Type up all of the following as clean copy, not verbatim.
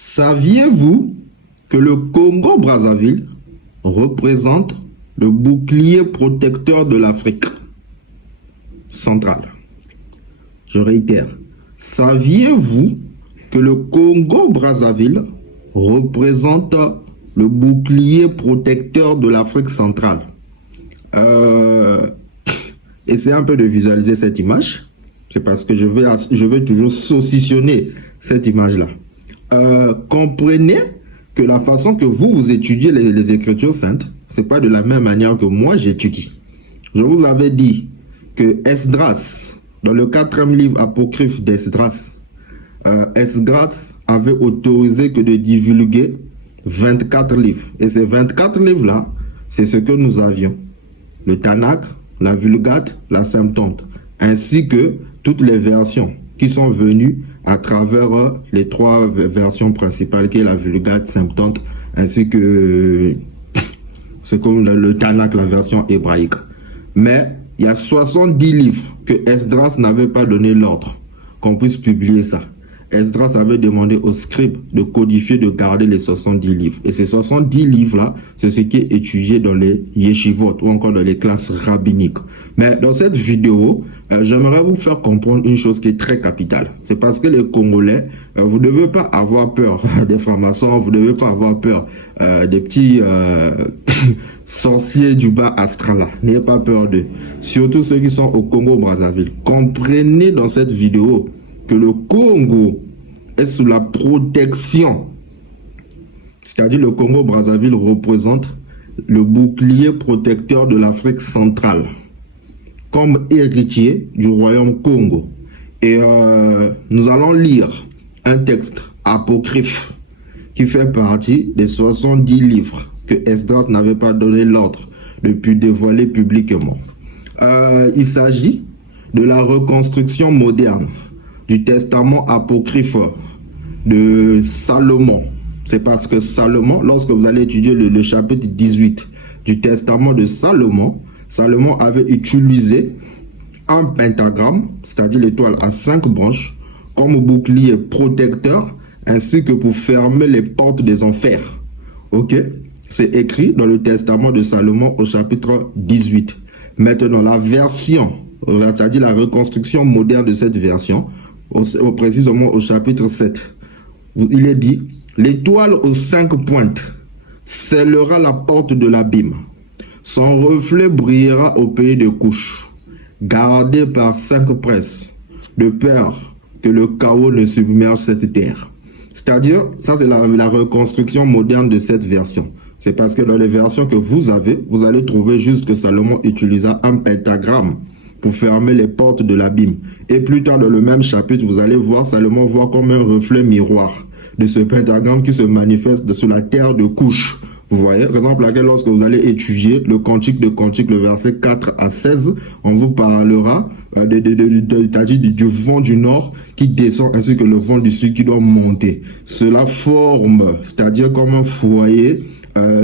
Saviez-vous que le Congo-Brazzaville représente le bouclier protecteur de l'Afrique centrale? Je réitère, saviez-vous que le Congo-Brazzaville représente le bouclier protecteur de l'Afrique centrale? Essayez un peu de visualiser cette image. C'est parce que je vais toujours saucissonner cette image-là. Comprenez que la façon que vous étudiez les Écritures saintes, ce n'est pas de la même manière que moi j'étudie. Je vous avais dit que Esdras, dans le 4e livre apocryphe d'Esdras, Esdras avait autorisé que de divulguer 24 livres. Et ces 24 livres-là, c'est ce que nous avions. Le Tanakh, la Vulgate, la Septante, ainsi que toutes les versions qui sont venues à travers les 3 versions principales, qui est la Vulgate, Septante, ainsi que c'est comme le Tanakh, la version hébraïque. Mais il y a 70 livres que Esdras n'avait pas donné l'ordre qu'on puisse publier ça. Esdras avait demandé aux scribes de codifier, de garder les 70 livres. Et ces 70 livres-là, c'est ce qui est étudié dans les yeshivot ou encore dans les classes rabbiniques. Mais dans cette vidéo, j'aimerais vous faire comprendre une chose qui est très capitale. C'est parce que les Congolais, vous ne devez pas avoir peur des francs-maçons, vous ne devez pas avoir peur des petits sorciers du bas astral là. N'ayez pas peur d'eux. Surtout ceux qui sont au Congo-Brazzaville. Comprenez dans cette vidéo que le Congo est sous la protection. C'est-à-dire le Congo-Brazzaville représente le bouclier protecteur de l'Afrique centrale comme héritier du royaume Congo. Et nous allons lire un texte apocryphe qui fait partie des 70 livres que Esdras n'avait pas donné l'ordre de dévoiler publiquement. Il s'agit de la reconstruction moderne du testament apocryphe de Salomon. C'est parce que Salomon, lorsque vous allez étudier le chapitre 18 du testament de Salomon, Salomon avait utilisé un pentagramme, c'est-à-dire l'étoile à 5 branches, comme bouclier protecteur, ainsi que pour fermer les portes des enfers. Ok? C'est écrit dans le testament de Salomon au chapitre 18. Maintenant, la version, c'est-à-dire la reconstruction moderne de cette version, précisément au chapitre 7, il est dit: l'étoile aux 5 pointes scellera la porte de l'abîme. Son reflet brillera au pays de couches, gardé par 5 presses, de peur que le chaos ne submerge cette terre. C'est-à-dire, ça c'est la reconstruction moderne de cette version. C'est parce que dans les versions que vous avez, vous allez trouver juste que Salomon utilisa un pentagramme pour fermer les portes de l'abîme. Et plus tard dans le même chapitre, vous allez voir Salomon voir comme un reflet miroir de ce pentagramme qui se manifeste sur la terre de couche. Vous voyez, raison pour laquelle lorsque vous allez étudier le Cantique de Cantique, le verset 4 à 16, on vous parlera du vent du nord qui descend ainsi que le vent du sud qui doit monter. Cela forme, c'est-à-dire comme un foyer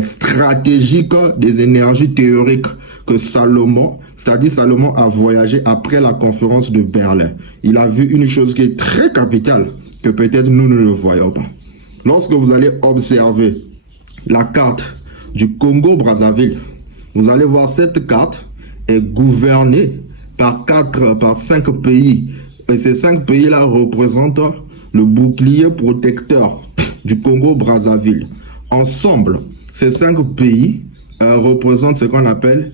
stratégique des énergies théoriques que Salomon, c'est-à-dire Salomon a voyagé après la conférence de Berlin. Il a vu une chose qui est très capitale que peut-être nous ne le voyons pas. Lorsque vous allez observer la carte du Congo-Brazzaville, vous allez voir cette carte est gouvernée par 5 pays. Et ces 5 pays-là représentent le bouclier protecteur du Congo-Brazzaville. Ensemble, ces 5 pays représentent ce qu'on appelle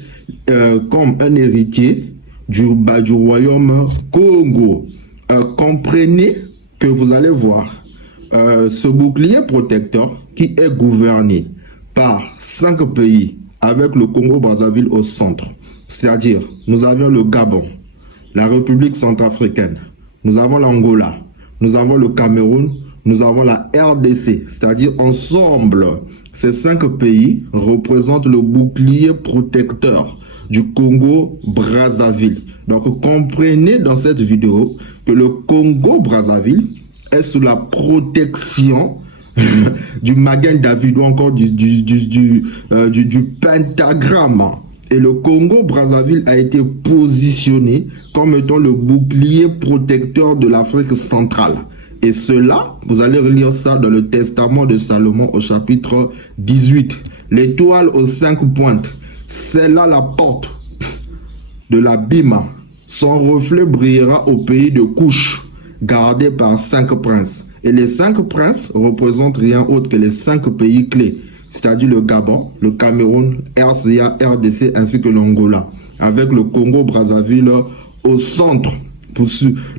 comme un héritier du royaume Congo. Comprenez que vous allez voir ce bouclier protecteur qui est gouverné par 5 pays avec le Congo-Brazzaville au centre. C'est-à-dire, nous avions le Gabon, la République centrafricaine, nous avons l'Angola, nous avons le Cameroun, nous avons la RDC, c'est-à-dire ensemble, ces 5 pays représentent le bouclier protecteur du Congo-Brazzaville. Donc, comprenez dans cette vidéo que le Congo-Brazzaville est sous la protection du Magen David ou encore du pentagramme. Et le Congo-Brazzaville a été positionné comme étant le bouclier protecteur de l'Afrique centrale. Et cela, vous allez relire ça dans le Testament de Salomon au chapitre 18. L'étoile aux 5 pointes, c'est là la porte de l'abîme. Son reflet brillera au pays de Couche, gardé par 5 princes. Et les 5 princes représentent rien autre que les 5 pays clés, c'est-à-dire le Gabon, le Cameroun, RCA, RDC ainsi que l'Angola, avec le Congo-Brazzaville au centre,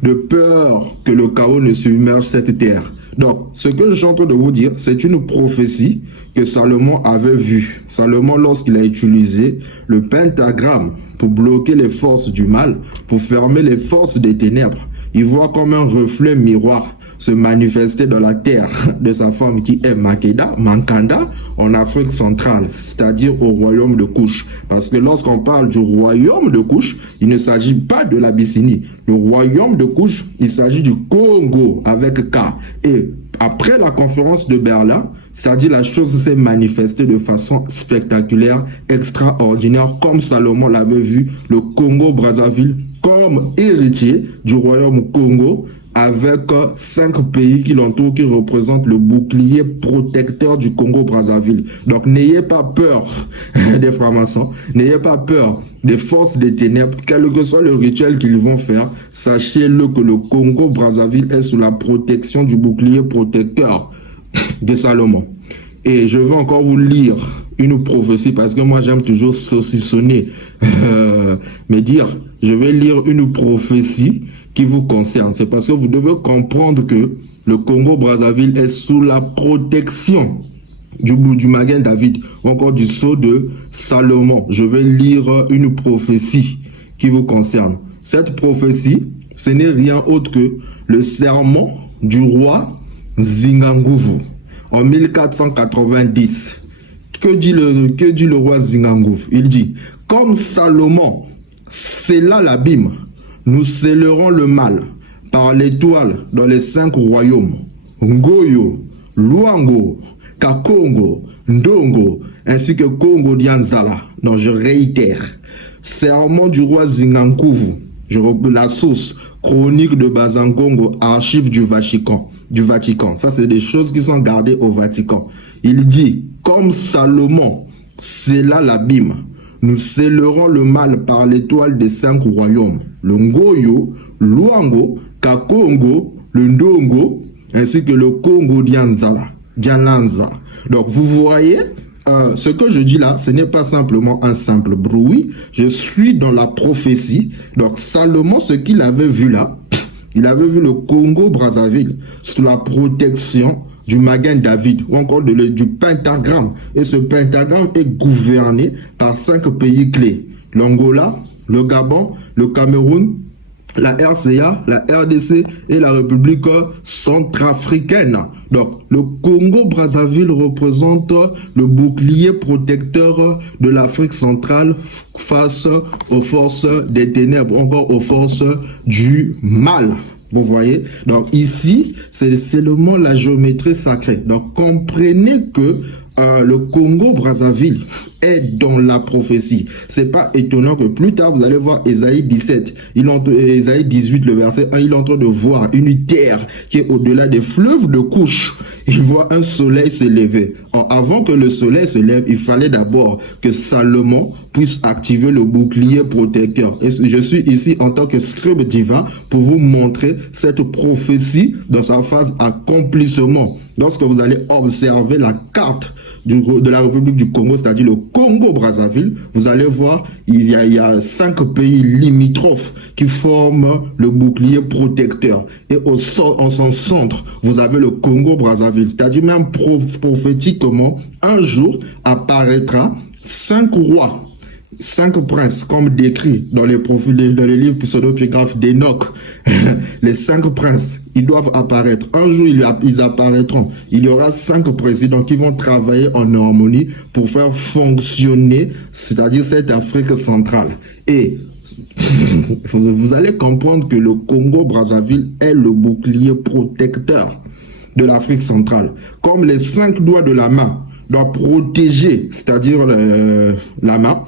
de peur que le chaos ne submerge cette terre. Donc, ce que je suis en train de vous dire, c'est une prophétie que Salomon avait vue. Salomon, lorsqu'il a utilisé le pentagramme pour bloquer les forces du mal, pour fermer les forces des ténèbres, il voit comme un reflet miroir se manifester dans la terre de sa femme qui est Mankanda, en Afrique centrale, c'est-à-dire au royaume de Couche. Parce que lorsqu'on parle du royaume de Couche, il ne s'agit pas de l'Abyssinie. Le royaume de Couche, il s'agit du Congo avec K. Et après la conférence de Berlin, c'est-à-dire la chose s'est manifestée de façon spectaculaire, extraordinaire, comme Salomon l'avait vu, le Congo-Brazzaville comme héritier du royaume Congo, avec 5 pays qui l'entourent, qui représentent le bouclier protecteur du Congo-Brazzaville. Donc n'ayez pas peur des francs-maçons, n'ayez pas peur des forces des ténèbres, quel que soit le rituel qu'ils vont faire, sachez-le que le Congo-Brazzaville est sous la protection du bouclier protecteur de Salomon. Et je vais encore vous lire une prophétie, parce que moi j'aime toujours saucissonner, mais dire, je vais lire une prophétie qui vous concerne. C'est parce que vous devez comprendre que le Congo-Brazzaville est sous la protection du Magen David, ou encore du sceau de Salomon. Je vais lire une prophétie qui vous concerne. Cette prophétie, ce n'est rien autre que le serment du roi Zinganguvu en 1490. Que dit le roi Zinganguvu? Il dit, comme Salomon scella l'abîme, nous scellerons le mal par l'étoile dans les 5 royaumes, Ngoyo, Luango, Kakongo, Ndongo, ainsi que Congo Dianzala. Donc je réitère, serment du roi Zinganguvu, la source, chronique de Bazangongo, archive du Vatican. Ça, c'est des choses qui sont gardées au Vatican. Il dit, comme Salomon scella l'abîme, nous scellerons le mal par l'étoile des 5 royaumes, le Ngoyo, Luango, Kakongo, le Ndongo, ainsi que le Congo Dianzala. Donc vous voyez, ce que je dis là, ce n'est pas simplement un simple bruit, je suis dans la prophétie. Donc Salomon, ce qu'il avait vu là, il avait vu le Congo-Brazzaville sous la protection du Magen David, ou encore du pentagramme. Et ce pentagramme est gouverné par 5 pays clés. L'Angola, le Gabon, le Cameroun, la RCA, la RDC et la République centrafricaine. Donc, le Congo-Brazzaville représente le bouclier protecteur de l'Afrique centrale face aux forces des ténèbres, encore aux forces du mal. Vous voyez? Donc ici, c'est seulement la géométrie sacrée. Donc comprenez que le Congo-Brazzaville est dans la prophétie. C'est pas étonnant que plus tard, vous allez voir Ésaïe 17, Ésaïe 18, le verset 1, il est en train de voir une terre qui est au-delà des fleuves de Couche. Il voit un soleil se lever. Or, avant que le soleil se lève, il fallait d'abord que Salomon puisse activer le bouclier protecteur. Et je suis ici en tant que scribe divin pour vous montrer cette prophétie dans sa phase accomplissement. Lorsque vous allez observer la carte de la République du Congo, c'est-à-dire le Congo-Brazzaville, vous allez voir, il y a 5 pays limitrophes qui forment le bouclier protecteur. Et en son centre, vous avez le Congo-Brazzaville, c'est-à-dire même prophétiquement, un jour apparaîtra 5 rois, 5 princes, comme décrit dans les livres pseudepigraphes d'Enoch. Les 5 princes, ils doivent apparaître. Un jour, ils apparaîtront. Il y aura 5 présidents qui vont travailler en harmonie pour faire fonctionner, c'est-à-dire cette Afrique centrale. Et vous allez comprendre que le Congo-Brazzaville est le bouclier protecteur de l'Afrique centrale. Comme les 5 doigts de la main doivent protéger, c'est-à-dire la main,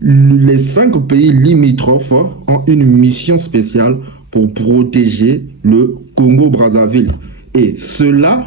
les 5 pays limitrophes ont une mission spéciale pour pour protéger le Congo-Brazzaville. Et cela,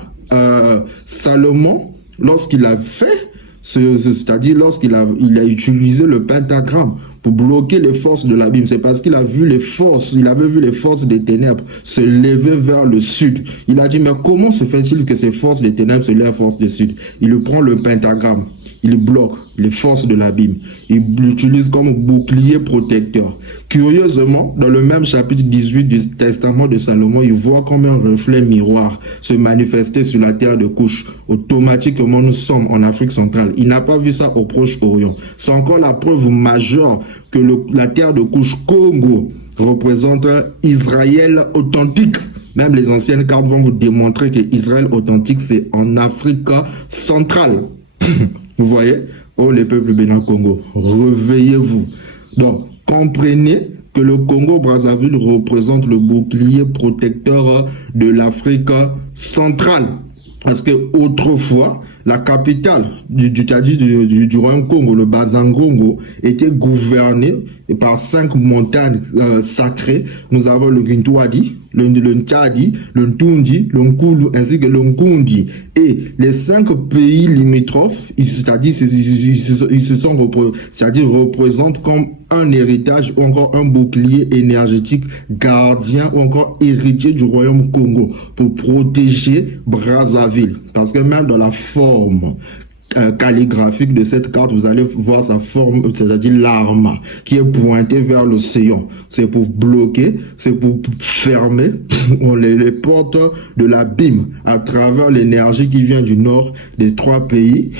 Salomon, lorsqu'il a fait, c'est-à-dire lorsqu'il a utilisé le pentagramme pour bloquer les forces de l'abîme, c'est parce qu'il a vu les forces, il avait vu les forces des ténèbres se lever vers le sud. Il a dit, mais comment se fait-il que ces forces des ténèbres se lèvent vers le sud? Il prend le pentagramme, il bloque les forces de l'abîme, il l'utilise comme bouclier protecteur. Curieusement, dans le même chapitre 18 du Testament de Salomon, il voit comme un reflet miroir se manifester sur la terre de Couche. Automatiquement, nous sommes en Afrique centrale. Il n'a pas vu ça au Proche-Orient. C'est encore la preuve majeure que la terre de Couche Congo représente Israël authentique. Même les anciennes cartes vont vous démontrer que Israël authentique, c'est en Afrique centrale. Vous voyez? Oh, les peuples bénin Congo, réveillez-vous. Donc, comprenez que le Congo-Brazzaville représente le bouclier protecteur de l'Afrique centrale. Parce que autrefois, la capitale du Royaume Congo, le Bazangongo, était gouvernée par 5 montagnes sacrées. Nous avons le Gintuadi, le Ntadi, le Ntundi, le Nkulu ainsi que le Nkundi. Et les 5 pays limitrophes, c'est-à-dire représentent comme un héritage ou encore un bouclier énergétique gardien ou encore héritier du Royaume Congo pour protéger Brazzaville. Parce que même dans la forme calligraphique de cette carte, vous allez voir sa forme, c'est-à-dire l'arme qui est pointée vers l'océan. C'est pour bloquer, c'est pour fermer les portes de l'abîme à travers l'énergie qui vient du nord des 3 pays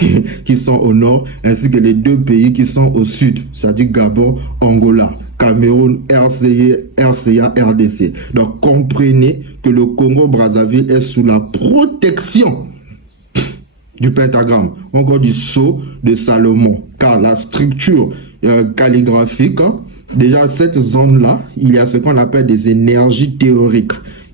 qui sont au nord, ainsi que les 2 pays qui sont au sud, c'est-à-dire Gabon, Angola, Cameroun, RCA, RDC. Donc comprenez que le Congo-Brazzaville est sous la protection du pentagramme, encore du sceau de Salomon, car la structure calligraphique, déjà cette zone-là, il y a ce qu'on appelle des énergies théoriques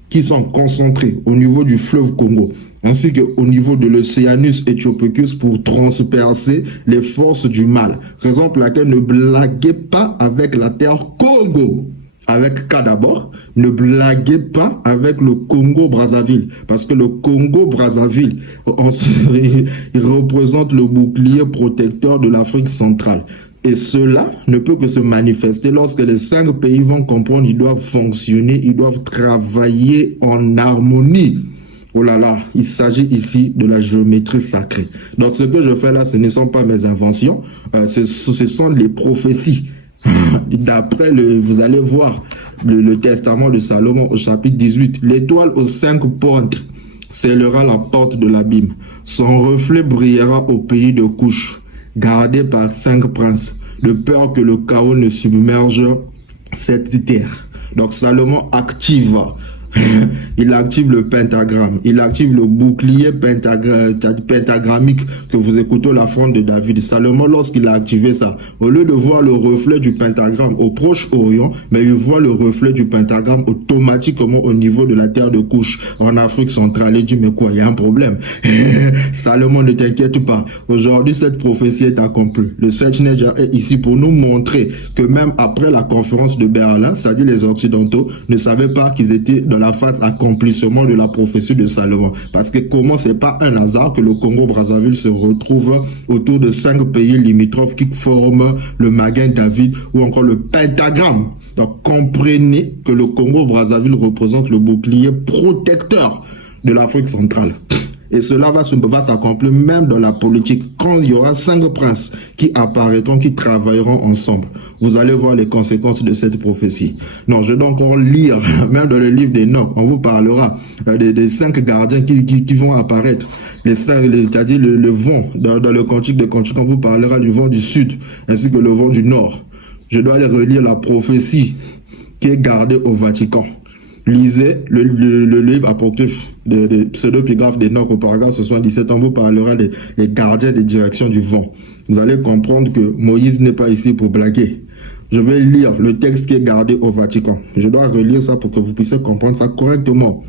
qui sont concentrées au niveau du fleuve Congo, ainsi qu'au niveau de l'Océanus Ethiopiacus pour transpercer les forces du mal. Raison pour laquelle ne blaguez pas avec la terre Congo. Avec K d'abord, ne blaguez pas avec le Congo-Brazzaville, parce que le Congo-Brazzaville, il représente le bouclier protecteur de l'Afrique centrale. Et cela ne peut que se manifester lorsque les 5 pays vont comprendre, ils doivent fonctionner, ils doivent travailler en harmonie. Oh là là, il s'agit ici de la géométrie sacrée. Donc ce que je fais là, ce ne sont pas mes inventions, ce sont les prophéties. D'après vous allez voir le testament de Salomon au chapitre 18. L'étoile aux 5 pointes scellera la porte de l'abîme. Son reflet brillera au pays de Couche, gardé par 5 princes, de peur que le chaos ne submerge cette terre. Donc Salomon active. Il active le pentagramme, il active le bouclier pentagrammique que vous écoutez la fronde de David. Salomon, lorsqu'il a activé ça, au lieu de voir le reflet du pentagramme au Proche-Orient, mais il voit le reflet du pentagramme automatiquement au niveau de la terre de Couche, en Afrique centrale. Il dit, mais quoi, il y a un problème. Salomon, ne t'inquiète pas. Aujourd'hui, cette prophétie est accomplie. Le Seigneur est ici pour nous montrer que même après la conférence de Berlin, c'est-à-dire les Occidentaux ne savaient pas qu'ils étaient dans la phase accomplissement de la prophétie de Salomon. Parce que comment c'est pas un hasard que le Congo-Brazzaville se retrouve autour de 5 pays limitrophes qui forment le Magen David ou encore le pentagramme. Donc comprenez que le Congo-Brazzaville représente le bouclier protecteur de l'Afrique centrale. Et cela va s'accomplir même dans la politique. Quand il y aura 5 princes qui apparaîtront, qui travailleront ensemble, vous allez voir les conséquences de cette prophétie. Non, je dois encore lire, même dans le livre d'Enoch, on vous parlera des 5 gardiens qui vont apparaître. C'est-à-dire le vent, dans le cantique de cantique, on vous parlera du vent du sud, ainsi que le vent du nord. Je dois aller relire la prophétie qui est gardée au Vatican. Lisez le livre apocryphe des pseudepigraphes d'Enoch au paragraphe 77, on vous parlera des gardiens des directions du vent. Vous allez comprendre que Moïse n'est pas ici pour blaguer. Je vais lire le texte qui est gardé au Vatican. Je dois relire ça pour que vous puissiez comprendre ça correctement.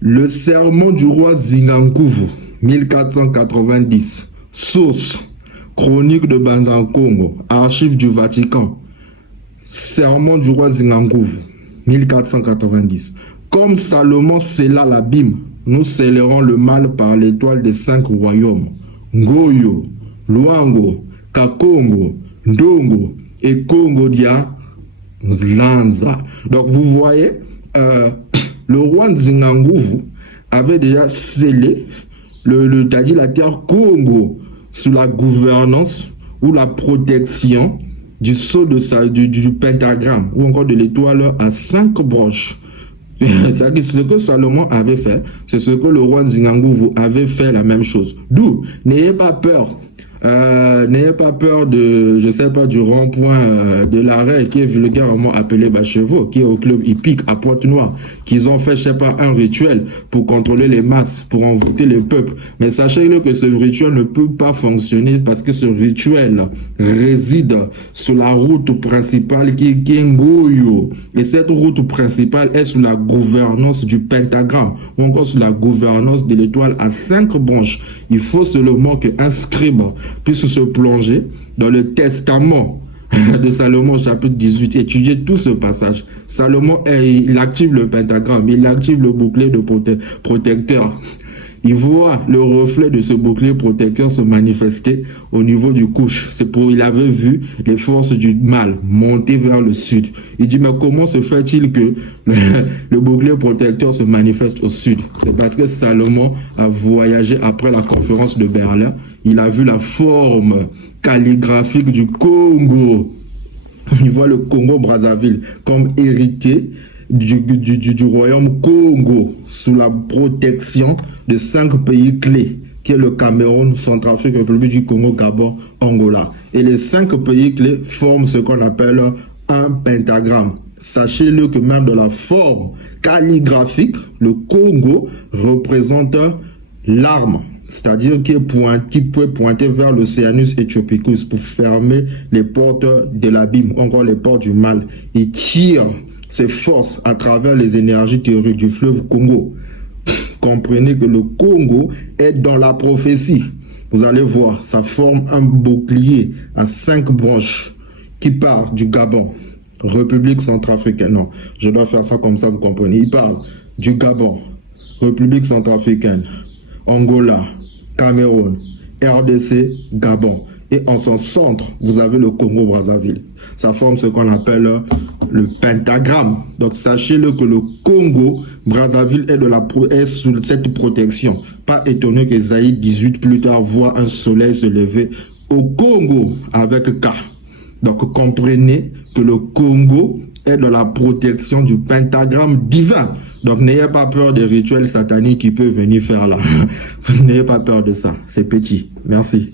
Le sermon du roi Zingankuvu, 1490. Source, chronique de Banzankongo, archive du Vatican. Sermon du roi Zingankuvu, 1490. Comme Salomon scella l'abîme, nous scellerons le mal par l'étoile des 5 royaumes. Ngoyo, Luango, Kakongo, Ndongo et Congo Dia Lanza. Donc vous voyez, le roi Nzinganguvu avait déjà scellé la terre Congo sous la gouvernance ou la protection du sceau du pentagramme ou encore de l'étoile à 5 branches. C'est ce que Salomon avait fait, c'est ce que le roi Nzinganguvu avait fait la même chose. D'où, n'ayez pas peur de, je sais pas, du rond-point de l'arrêt qui est vulgairement appelé Bacheveau, qui est au club hippique à Pointe-Noire, qu'ils ont fait, je sais pas, un rituel pour contrôler les masses, pour envoûter le peuple. Mais sachez-le que ce rituel ne peut pas fonctionner parce que ce rituel réside sur la route principale qui est Ngoyo. Et cette route principale est sous la gouvernance du pentagramme, ou encore sous la gouvernance de l'étoile à 5 branches. Il faut seulement qu'un scribe puisse se plonger dans le testament de Salomon chapitre 18, étudier tout ce passage. Salomon, il active le pentagramme, il active le bouclier de protecteur. Il voit le reflet de ce bouclier protecteur se manifester au niveau du couche. Il avait vu les forces du mal monter vers le sud. Il dit, mais comment se fait-il que le bouclier protecteur se manifeste au sud? C'est parce que Salomon a voyagé après la conférence de Berlin. Il a vu la forme calligraphique du Congo. Il voit le Congo-Brazzaville comme héritier du royaume Congo sous la protection de 5 pays clés qui est le Cameroun, Centrafrique, République du Congo, Gabon, Angola. Et les 5 pays clés forment ce qu'on appelle un pentagramme. Sachez-le que même de la forme calligraphique, le Congo représente l'arme, c'est-à-dire qui peut pointer vers l'Océanus Ethiopikus pour fermer les portes de l'abîme, encore les portes du mal. Il tire ses forces à travers les énergies théoriques du fleuve Congo. Comprenez que le Congo est dans la prophétie. Vous allez voir, ça forme un bouclier à 5 branches qui part du Gabon, République centrafricaine. Non, je dois faire ça comme ça, vous comprenez. Il parle du Gabon, République centrafricaine, Angola, Cameroun, RDC, Gabon. Et en son centre, vous avez le Congo-Brazzaville. Ça forme ce qu'on appelle le pentagramme. Donc, sachez-le que le Congo-Brazzaville est sous cette protection. Pas étonné qu'Ésaïe 18 plus tard voit un soleil se lever au Congo avec K. Donc, comprenez que le Congo est dans la protection du pentagramme divin. Donc, n'ayez pas peur des rituels sataniques qui peuvent venir faire là. N'ayez pas peur de ça. C'est petit. Merci.